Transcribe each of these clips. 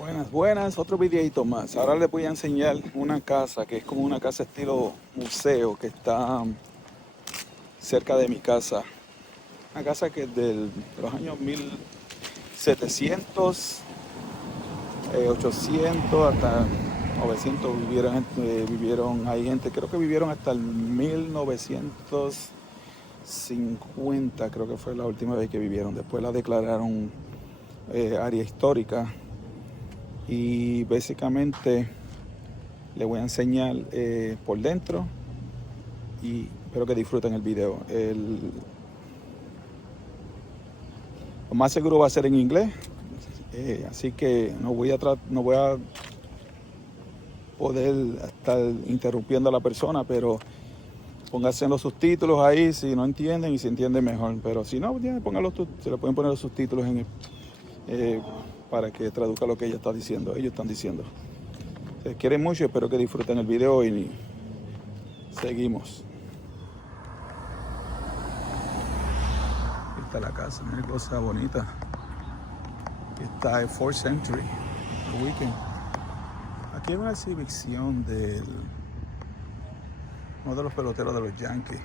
Buenas, buenas, otro videito más. Ahora les voy a enseñar una casa que es como una casa estilo museo que está cerca de mi casa. Una casa que es de los años 1700, 800 hasta 900 vivieron, hay gente, creo que vivieron hasta el 1950, creo que fue la última vez que vivieron. Después la declararon área histórica. Y básicamente les voy a enseñar por dentro y espero que disfruten el video. Lo más seguro va a ser en inglés, así que no voy a poder estar interrumpiendo a la persona, pero pónganse los subtítulos ahí si no entienden y si entienden mejor. Pero si no, ya se le pueden poner los subtítulos para que traduzca lo que ellos están diciendo. Se quieren mucho, espero que disfruten el video y seguimos. Aquí está la casa, una cosa bonita. Aquí está el 4th Century, el Weekend. Aquí hay una exhibición de uno de los peloteros de los Yankees.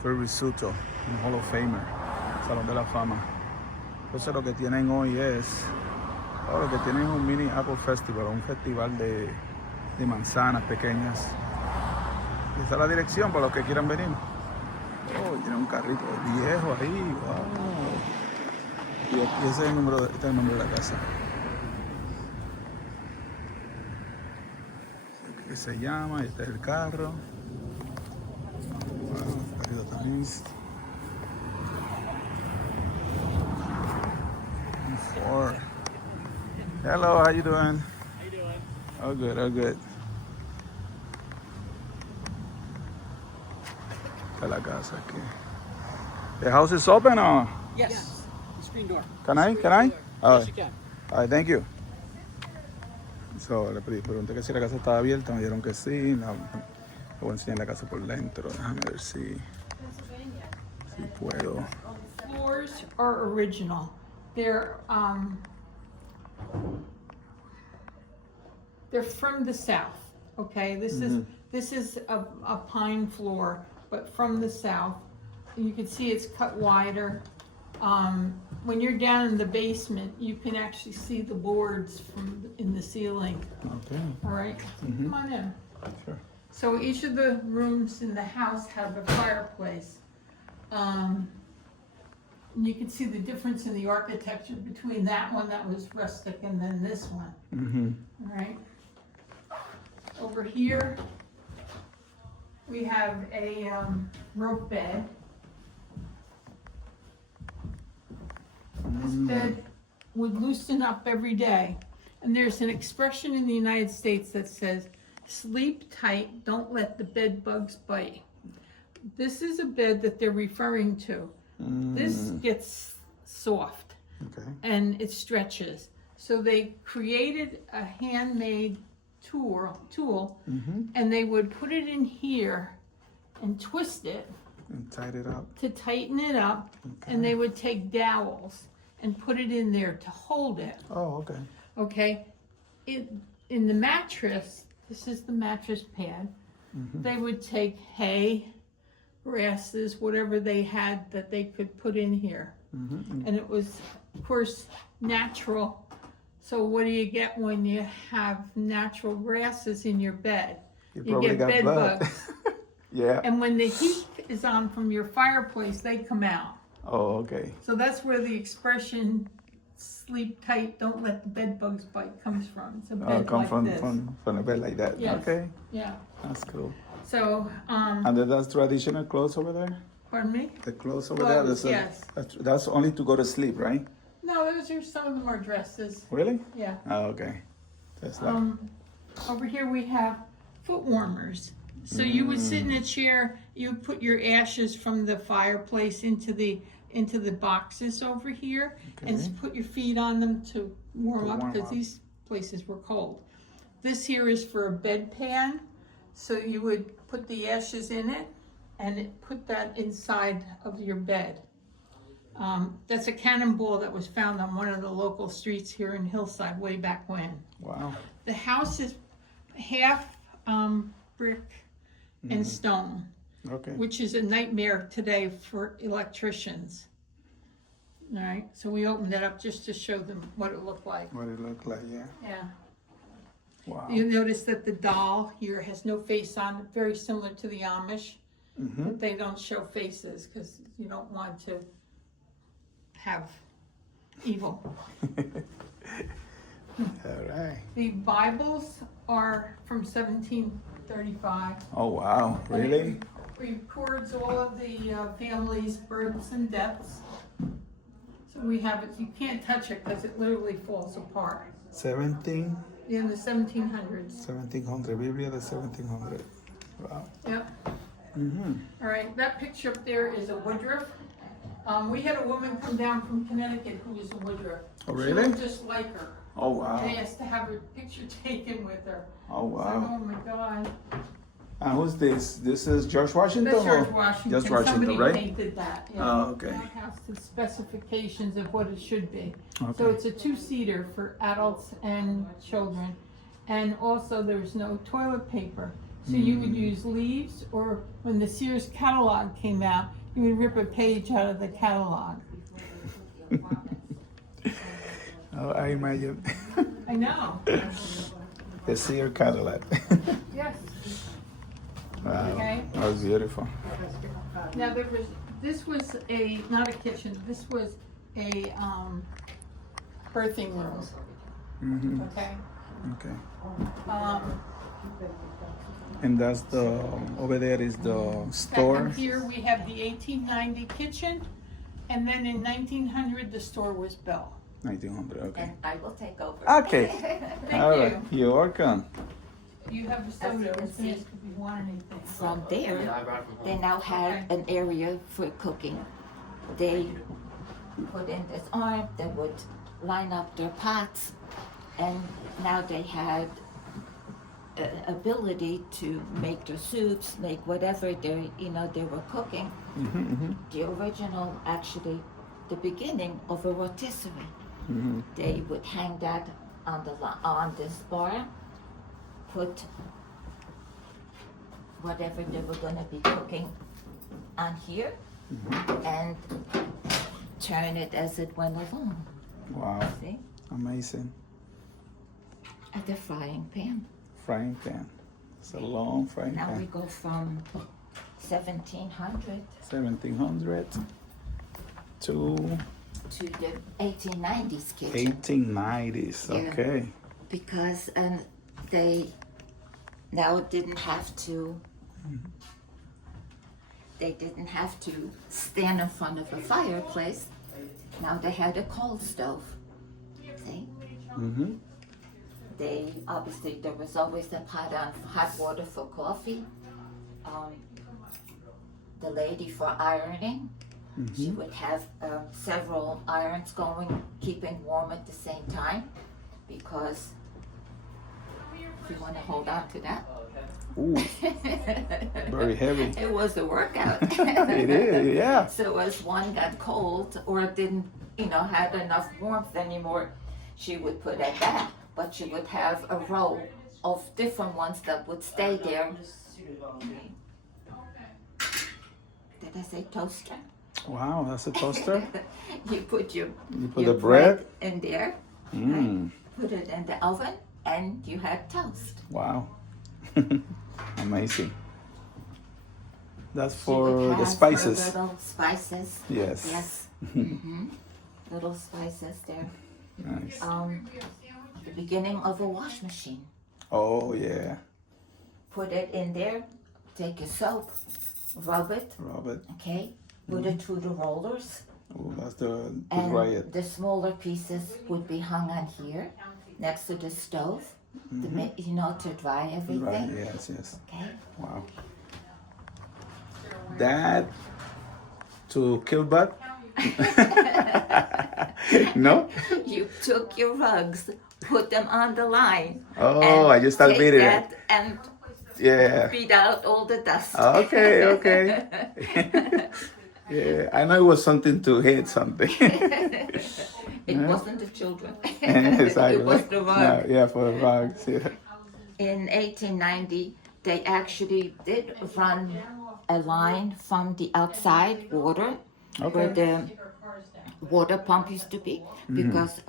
Fue Rizzuto, un Hall of Famer, Salón de la Fama. Entonces lo que tienen hoy es un mini Apple Festival, un festival de manzanas pequeñas. Y esa es la dirección para los que quieran venir. Oh, tiene un carrito viejo ahí, wow. Y ese es el nombre de la casa. ¿Qué se llama? Este es el carro. Wow, carrito también. Ford. Hello, how you doing? How you doing? Oh, good, oh, good. Está la casa aquí. The house is open or? Yes. The screen door. Can I? All Yes, right. you can. All right, thank you. So, le pregunté que si la casa estaba abierta, me dijeron que sí. Le voy a enseñar la casa por dentro. Déjame ver si puedo. Floors are original. They're from the south. Okay, this is a pine floor, but from the south. You can see it's cut wider. When you're down in the basement, you can actually see the boards in the ceiling. Okay, All right, come on in. sure. So each of the rooms in the house have a fireplace. And you can see the difference in the architecture between that one that was rustic and then this one. All right. Over here, we have a rope bed. This bed would loosen up every day. And there's an expression in the United States that says, sleep tight, don't let the bed bugs bite. This is a bed that they're referring to. This gets soft and it stretches. So they created a handmade tool and they would put it in here and twist it And tied it up. to tighten it up, and they would take dowels and put it in there to hold it. Oh, okay. Okay, in the mattress, this is the mattress pad. They would take hay, grasses, whatever they had that they could put in here. And it was, of course, natural. So what do you get when you have natural grasses in your bed? You get bed bugs. Yeah. And when the heat is on from your fireplace, they come out. Oh, okay. So that's where the expression "sleep tight, don't let the bed bugs bite" comes from. It's a bed Come like from this. from a bed like that. Yes. Okay, Yeah. that's cool. So, And then that's traditional clothes over there? pardon me? The clothes over Clothes, there? yes. That's only to go to sleep, right? No, those are some of them are dresses. Really? Yeah. Oh, okay. That's like, Over here we have foot warmers. So you would sit in a chair. You would put your ashes from the fireplace into the boxes over here, and put your feet on them to warm up because these places were cold. This here is for a bedpan. So you would put the ashes in it and put that inside of your bed. That's a cannonball that was found on one of the local streets here in Hillside way back when. Wow. The house is half brick and stone, Okay. which is a nightmare today for electricians. All right, so we opened it up just to show them what it looked like. What it looked like, yeah. Yeah. Wow. You notice that the doll here has no face on it, very similar to the Amish. But they don't show faces because you don't want to have evil. All right. The Bibles are from 1735. Oh, wow. Really? It records all of the family's births and deaths. So we have it, you can't touch it because it literally falls apart. 17? In the 1700s. 1700. Biblia de 1700. Wow. Yep. All right, that picture up there is a Woodruff. We had a woman come down from Connecticut who was a Woodruff. Oh, She really? looked just like her. Oh, wow. They asked to have her picture taken with her. Oh, So, wow. oh my God. And who's this? This is George Washington? That's George or- Washington. George Washington, Somebody right? painted that. Yeah. Oh, okay. House to specifications of what it should be. Okay. So it's a two-seater for adults and children. And also there's no toilet paper. So you would use leaves, or when the Sears catalog came out, you would rip a page out of the catalog. Oh, I imagine. I know. The Sears Cadillac. Yes. Wow. Okay. That was beautiful. Now this was not a kitchen, this was a birthing room. Okay. Okay. Um, And that's over there is the Back store. up here, we have the 1890 kitchen, and then in 1900, the store was built. 1900, okay. And I will take over. Okay. Thank All you. right. You're welcome. You have a As soda, you I can was gonna see, ask if you want anything. From there, they now have an area for cooking. They put in this arm, they would line up their pots, and now they had ability to make their soups, make whatever they were cooking. The original, actually, the beginning of a rotisserie. They would hang that on this bar, put whatever they were going to be cooking on here, and turn it as it went along. Wow. See, Amazing. at the frying pan. Frying pan. It's a long frying Now we pan. go from 1700 1700 to to the 1890s kitchen. 1890s. Yeah. Okay. Because they now didn't have to stand in front of a fireplace. Now they had a coal stove. See? They obviously, there was always a pot of hot water for coffee. The lady for ironing, she would have several irons going, keeping warm at the same time, because if you want to hold on to that. Ooh, very heavy. It was a workout. It is, yeah. So as one got cold or didn't, had enough warmth anymore, she would put it back. But she would have a row of different ones that would stay there. Did I say toaster? Wow, that's a toaster. You put your the bread? in there, Mm. put it in the oven, and you had toast. Wow. Amazing. That's She for would the have spices. her little spices. Yes. Yes. Little spices there. Nice. The beginning of a wash machine. Oh, yeah. Put it in there, take your soap, rub it, Robert. okay? Put it through the rollers, Oh, that's the and riot. the smaller pieces would be hung on here, next to the stove, to dry everything. Right, yes, yes. Okay? Wow. That to kill butt? No? You took your rugs, put them on the line. Oh, and I just started take beating that it. and Yeah. beat out all the dust. Okay, okay. Yeah, I know it was something to hit something. It wasn't the children. Exactly. It was the rug. No, yeah, for the rugs. Yeah. In 1890, they actually did run a line from the outside water where the water pump used to be, because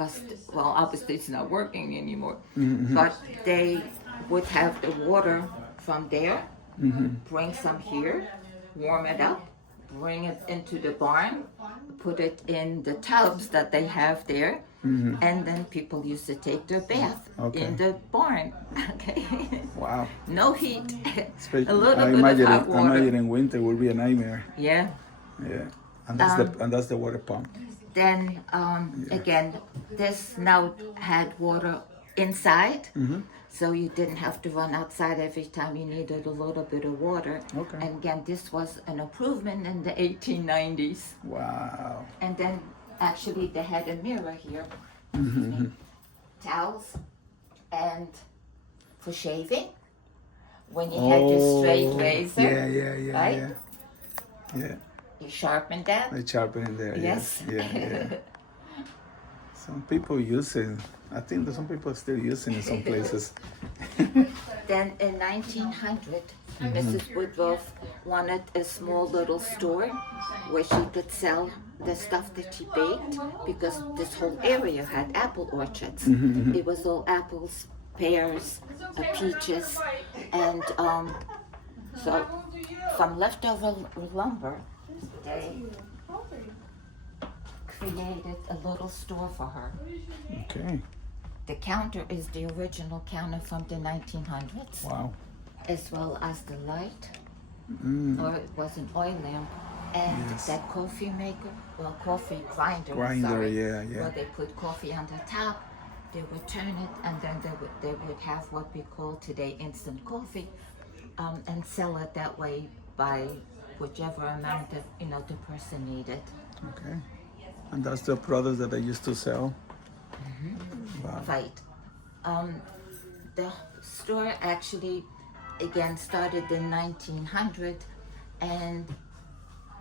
well, obviously it's not working anymore. But they would have the water from there, bring some here, warm it up, bring it into the barn, put it in the tubs that they have there, and then people used to take their bath in the barn. Okay. Wow. No heat. Especially, A little I bit imagine, of hot water. I imagine in winter would be a nightmare. Yeah. Yeah. And that's the water pump. Then again, this now had water inside, so you didn't have to run outside every time you needed a little bit of water. Okay. And again, this was an improvement in the 1890s. Wow. And then actually they had a mirror here, towels, and for shaving, when you had your straight razor, Yeah, right? Yeah. You sharpened that. They sharpen in there. Yes. Yeah. Some people use it. I think that some people are still using it in some places. Then in 1900, Mrs. Woodruff wanted a small little store where she could sell the stuff that she baked, because this whole area had apple orchards. It was all apples, pears, peaches, and so from leftover lumber, they created a little store for her. Okay. The counter is the original counter from the 1900s. Wow. As well as the light, or it was an oil lamp, and that coffee maker, well, coffee grinder, sorry, yeah. where they put coffee on the top, they would turn it, and then they would have what we call today instant coffee, and sell it that way by whichever amount that the person needed. Okay. And that's the products that they used to sell? Wow. Right. The store actually, again, started in 1900, and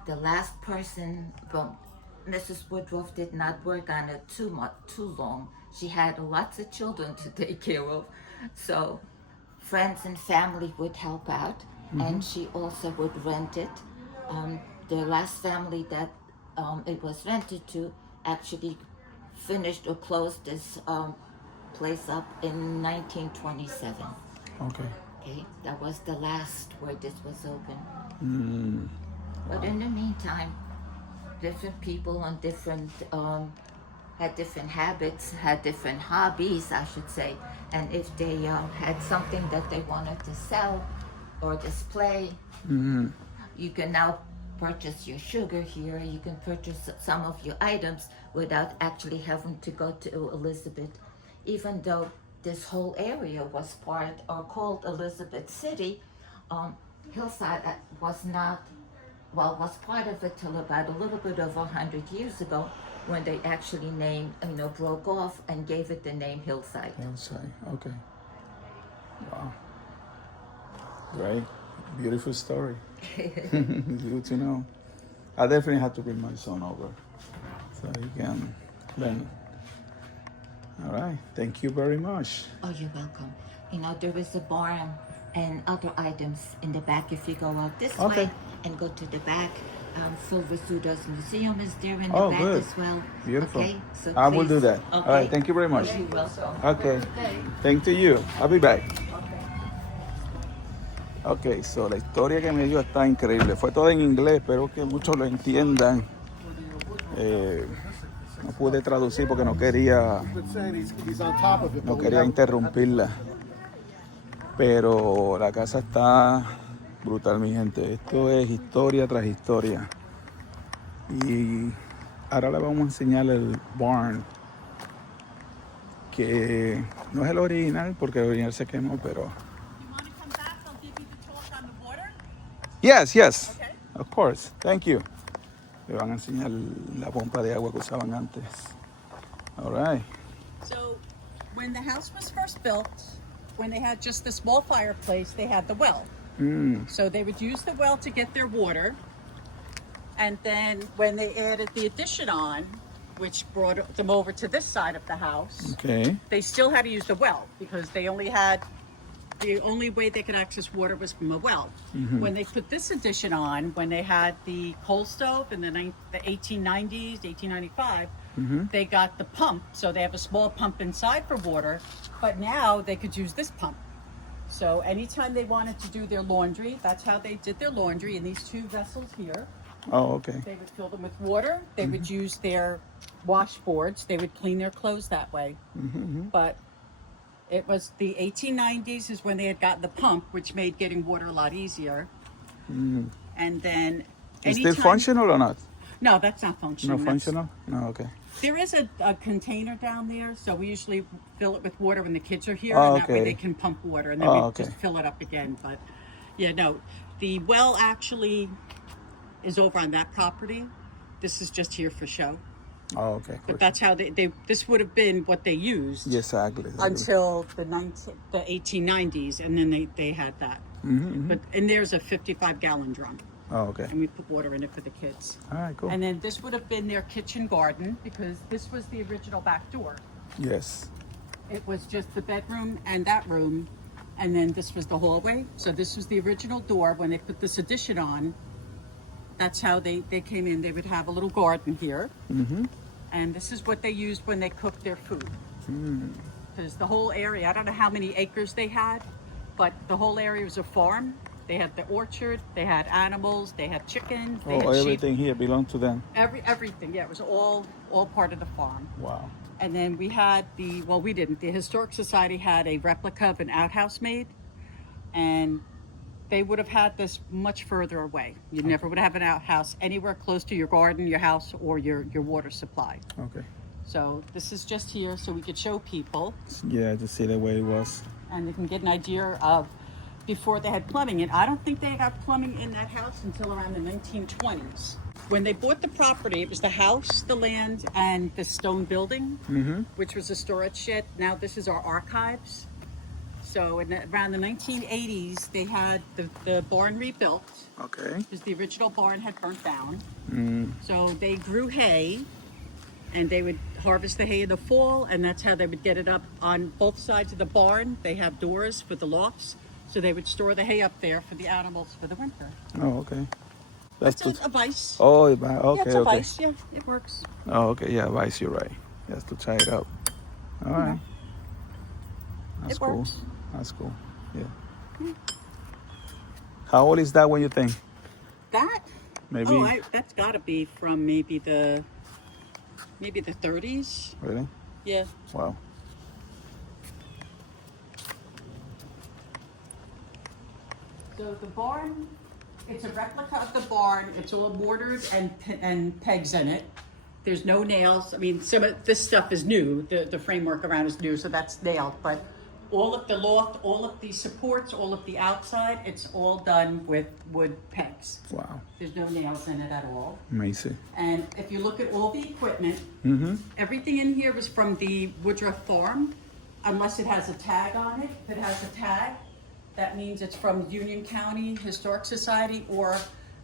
the last person, well, Mrs. Woodruff did not work on it too long. She had lots of children to take care of, so friends and family would help out, and she also would rent it. The last family that it was rented to actually finished or closed this place up in 1927. Okay. Okay, that was the last where this was open. But in the meantime, different people on different had different habits, had different hobbies, I should say. And if they had something that they wanted to sell or display, you can now purchase your sugar here. You can purchase some of your items without actually having to go to Elizabeth, even though this whole area was part or called Elizabeth City. Hillside was not, well, was part of it till about a little bit over 100 years ago, when they actually named, broke off and gave it the name Hillside. Hillside, okay. Wow. Great. Beautiful story. It's good to know. I definitely have to bring my son over so he can learn. All right. Thank you very much. Oh, you're welcome. There is a barn and other items in the back. If you go out this way and go to the back, Phil Rizzuto's museum is there in the back as well. Beautiful. Okay, so I will do that. Okay. All right. Thank you very much. You're welcome. Okay. Thank you. I'll be back. Ok, so la historia que me dio está increíble. Fue toda en inglés, espero que muchos lo entiendan. No pude traducir porque no quería interrumpirla. Pero la casa está brutal, mi gente. Esto es historia tras historia. Y ahora le vamos a enseñar el barn, que no es el original porque el original se quemó, pero... Yes. Okay. Of course. Thank you. Le van a enseñar la pompa de agua que usaban antes. All right. So, when the house was first built, when they had just the small fireplace, they had the well. So they would use the well to get their water. And then when they added the addition on, which brought them over to this side of the house, Okay. they still had to use the well because the only way they could access water was from a well. When they put this addition on, when they had the coal stove in the 1890s, 1895, they got the pump. So they have a small pump inside for water, but now they could use this pump. So anytime they wanted to do their laundry, that's how they did their laundry in these two vessels here. Oh, okay. They would fill them with water. They would use their washboards. They would clean their clothes that way. But it was the 1890s is when they had gotten the pump, which made getting water a lot easier. And then Is it functional or not? No, that's not functional. No functional? No, okay. There is a container down there, so we usually fill it with water when the kids are here, Oh, and that way okay. they can pump water, and then Oh, we okay. just fill it up again. But yeah, no, the well actually is over on that property. This is just here for show. Oh, okay. But that's how they this would have been what they used Yes, exactly. until the 1890s, and then they had that. But and there's a 55-gallon drum, Oh, okay. and we put water in it for the kids. All right, cool. And then this would have been their kitchen garden because this was the original back door. Yes. It was just the bedroom and that room, and then this was the hallway. So this was the original door. When they put this addition on, that's how they came in. They would have a little garden here. And this is what they used when they cooked their food. Because the whole area, I don't know how many acres they had, but the whole area was a farm. They had the orchard, they had animals, they had chickens, they Oh, had everything here belonged to them. sheep. Everything, yeah, it was all part of the farm. Wow. And then we had we didn't. The Historic Society had a replica of an outhouse made, and they would have had this much further away. You never would have an outhouse anywhere close to your garden, your house, or your water supply. Okay. So this is just here so we could show people, Yeah, to see the way it was. and they can get an idea of before they had plumbing. And I don't think they got plumbing in that house until around the 1920s. When they bought the property, it was the house, the land, and the stone building, which was a storage shed. Now this is our archives. So around the 1980s, they had the barn rebuilt Okay. because the original barn had burnt down. So they grew hay, and they would harvest the hay in the fall, and that's how they would get it up on both sides of the barn. They have doors for the lofts, so they would store the hay up there for the animals for the winter. Oh, okay. That's It's good. a vice. Oh, okay, Yeah, it's a okay. vice. Yeah, it works. Oh, okay. Yeah, vice. You're right. You have to tie it up. All right. That's It cool. works. That's cool. Yeah. How old is that when you think? That? Maybe. Oh, that's got to be from maybe the 30s. Really? Yeah. Wow. So the barn, it's a replica of the barn. It's all mortared and pegs in it. There's no nails. I mean, some of this stuff is new. The framework around is new, so that's nailed. But all of the loft, all of the supports, all of the outside, it's all done with wood pegs. Wow. There's no nails in it at all. Amazing. And if you look at all the equipment, everything in here was from the Woodruff farm, unless it has a tag on it. If it has a tag, that means it's from Union County Historic Society, or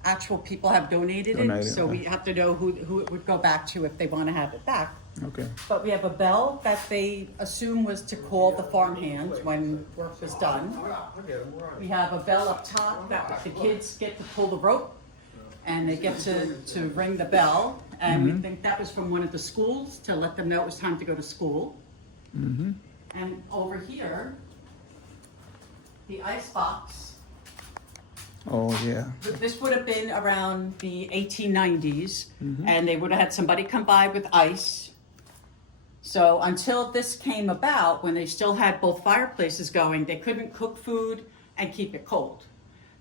actual people have donated it. Donated, So we okay. have to know who it would go back to if they want to have it back. Okay. But we have a bell that they assume was to call the farmhands when work was done. We have a bell up top that the kids get to pull the rope, and they get to ring the bell. And we think that was from one of the schools to let them know it was time to go to school. And over here, the ice box. Oh, yeah. This would have been around the 1890s, and they would have had somebody come by with ice. So until this came about, when they still had both fireplaces going, they couldn't cook food and keep it cold.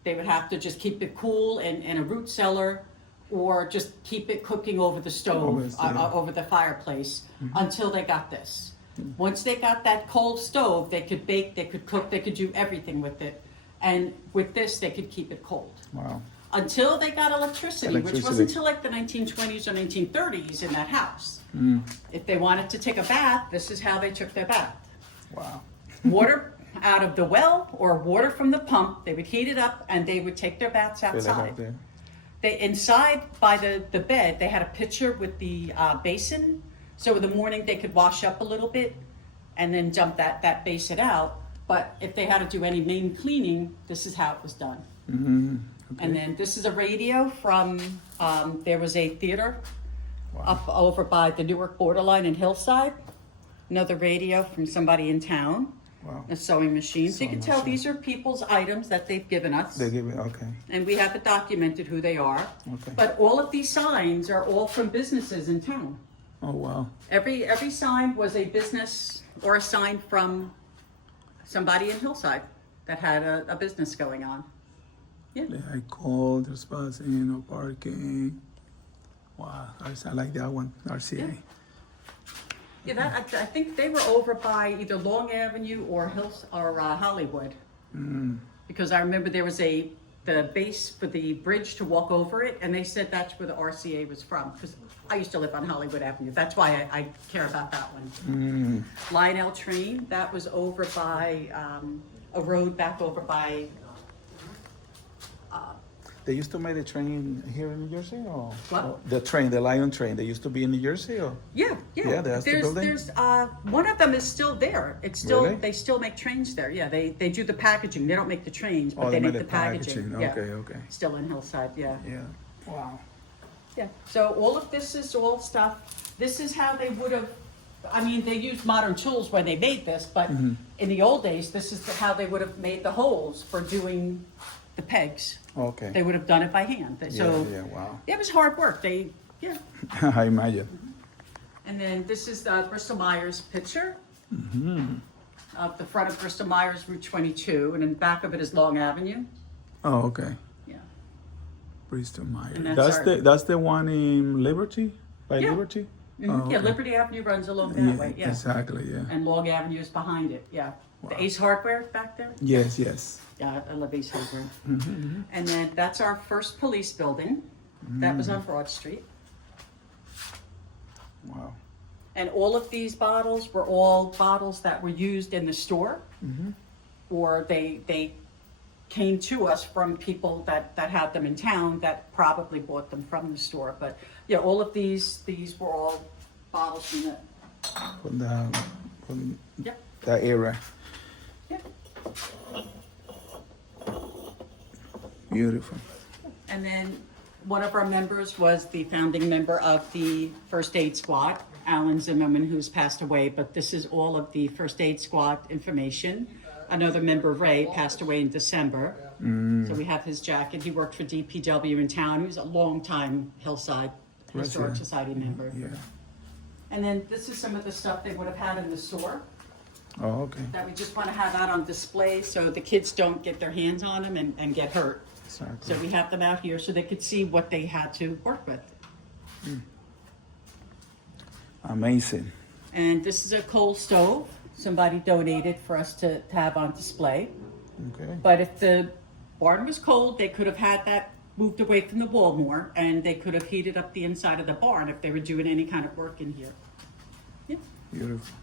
They would have to just keep it cool in a root cellar, or just keep it cooking over the stove, over the fireplace, until they got this. Once they got that cold stove, they could bake, they could cook, they could do everything with it. And with this, they could keep it cold. Wow. Until they got electricity, which wasn't until like the 1920s or 1930s in that house. If they wanted to take a bath, this is how they took their bath. Wow. Water out of the well or water from the pump, they would heat it up and they would take their baths Fill it up outside. there. They inside by the bed, they had a pitcher with the basin, so in the morning they could wash up a little bit and then dump that basin out. But if they had to do any main cleaning, this is how it was done. Mm-hmm. Okay. And then this is a radio from, there was a theater up over by the Newark borderline in Hillside. Another radio from somebody in town. Wow. A sewing machine. So you can Sewing tell machine. these are people's items that they've given us. They give it, okay. And we have it documented who they are. Okay. But all of these signs are all from businesses in town. Oh, wow. Every sign was a business or a sign from somebody in Hillside that had a business going on. Yeah. I called, trespassing, no parking. Wow, I like that one, RCA. Yeah, I think they were over by either Long Avenue or Hollywood. Because I remember there was the base for the bridge to walk over it, and they said that's where the RCA was from. Because I used to live on Hollywood Avenue. That's why I care about that one. Lionel Train, that was over by a road back over by. They used to make the train here in New Jersey, or What? the train, the Lion train? They used to be in New Jersey, or Yeah. Yeah, that's the building? There's one of them is still there. It's still Really? They still make trains there. Yeah, they do the packaging. They don't make the trains, but Oh, they they make made the the packaging. packaging. Yeah. Okay, okay. Still in Hillside. Yeah. Yeah. Wow. Yeah. So all of this is all stuff. This is how they would have. I mean, they used modern tools when they made this, but in the old days, this is how they would have made the holes for doing the pegs. Okay. They would have done it by hand. So yeah, wow. it was hard work. Yeah. I imagine. And then this is the Bristol Myers picture. Of the front of Bristol Myers Route 22, and in back of it is Long Avenue. Oh, okay. Yeah. Bristol Myers. And That's that's the one in Liberty, by Yeah. Liberty. Mhm. Oh, Yeah, okay. Liberty Avenue runs along that way. Yeah. Exactly. Yeah. And Long Avenue is behind it. Yeah. Wow. The Ace Hardware back there. Yes. Yes. Yeah, I love Ace Hardware. And then that's our first police building. That was on Broad Street. Wow. And all of these bottles were all bottles that were used in the store, or they came to us from people that had them in town that probably bought them from the store. But yeah, all of these were all bottles from the. From Yep. that era. Yep. Beautiful. And then one of our members was the founding member of the First Aid Squad, Alan Zimmerman, who's passed away. But this is all of the First Aid Squad information. Another member, Ray, passed away in December. So we have his jacket. He worked for DPW in town. He was a long-time Hillside Historic Resident. Society member. Yeah. And then this is some of the stuff they would have had in the store Oh, okay. that we just want to have out on display so the kids don't get their hands on them and get hurt. Exactly. So we have them out here so they could see what they had to work with. Amazing. And this is a coal stove somebody donated for us to have on display. Okay. But if the barn was cold, they could have had that moved away from the wall more, and they could have heated up the inside of the barn if they were doing any kind of work in here. Yeah, Beautiful.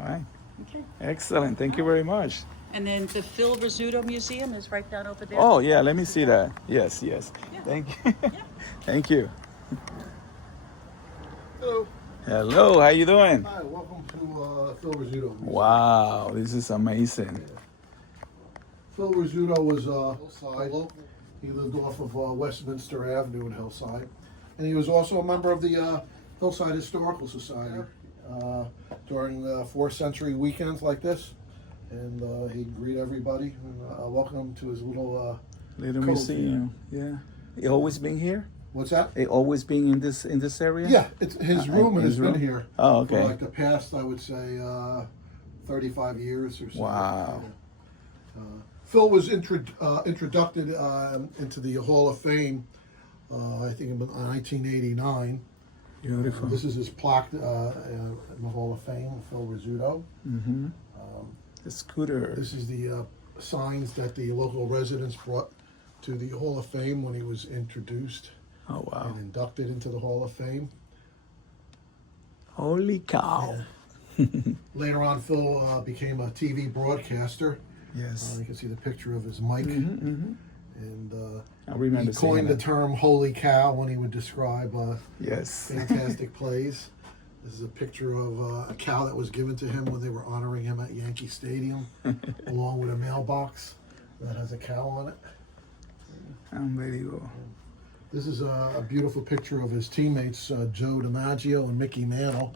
All right. okay. Excellent. Thank you very much. And then the Phil Rizzuto Museum is right down over there. Oh, yeah. Let me see that. Yes. Yes. Yeah. Thank you. Thank you. Hello. Hello. How you doing? Hi, welcome to Phil Rizzuto. Wow. This is amazing. Phil Rizzuto was Hillside. He lived off of Westminster Avenue in Hillside. And he was also a member of the Hillside Historical Society during 4th century weekends like this. And he'd greet everybody and welcome them to his little Little cove museum. Yeah. You always been here? What's that? You always been in this area? Yeah, it's his room his has room? been here Oh, okay. for like the past, I would say, 35 years or so. Wow. Phil was introduced into the Hall of Fame, I think in 1989. Beautiful. This is his plaque in the Hall of Fame, Phil Rizzuto. The scooter. This is the signs that the local residents brought to the Hall of Fame when he was introduced Oh, wow. and inducted into the Hall of Fame. Holy cow. Later on, Phil became a TV broadcaster. Yes. You can see the picture of his mic. And I remember he coined the seeing term "holy cow" when he would describe Yes. fantastic plays. This is a picture of a cow that was given to him when they were honoring him at Yankee Stadium, along with a mailbox that has a cow on it. Unbelievable. This is a beautiful picture of his teammates, Joe DiMaggio and Mickey Mantle,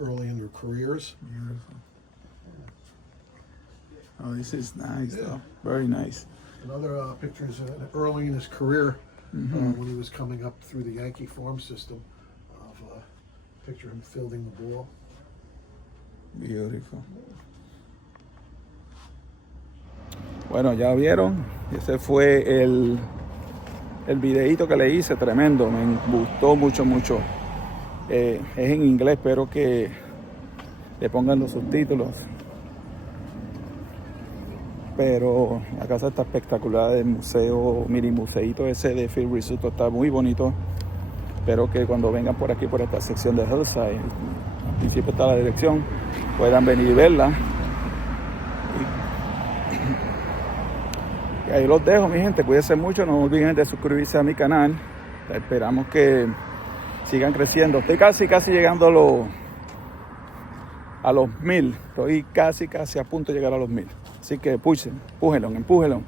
early in their careers. Beautiful. Oh, this is nice, though. Very nice. Another picture is early in his career when he was coming up through the Yankee farm system. Of picture him fielding the ball. Beautiful. Bueno, ya vieron, ese fue el videíto que le hice, tremendo, me gustó mucho, mucho. Es en inglés, espero que le pongan los subtítulos. Pero la casa está espectacular, el museo, mini museito ese de Phil Rizzuto está muy bonito. Espero que cuando vengan por aquí, por esta sección de Hillside, al principio está la dirección, puedan venir y verla. Y ahí los dejo, mi gente, cuídense mucho, no olviden de suscribirse a mi canal. Esperamos que sigan creciendo. Estoy casi llegando a los 1000. Estoy casi a punto de llegar a los 1000. Así que empújenlo.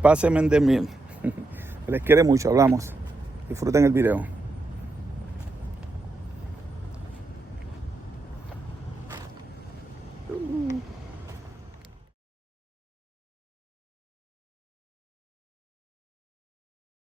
Pásenme de 1000. Les quiere mucho, hablamos. Disfruten el video.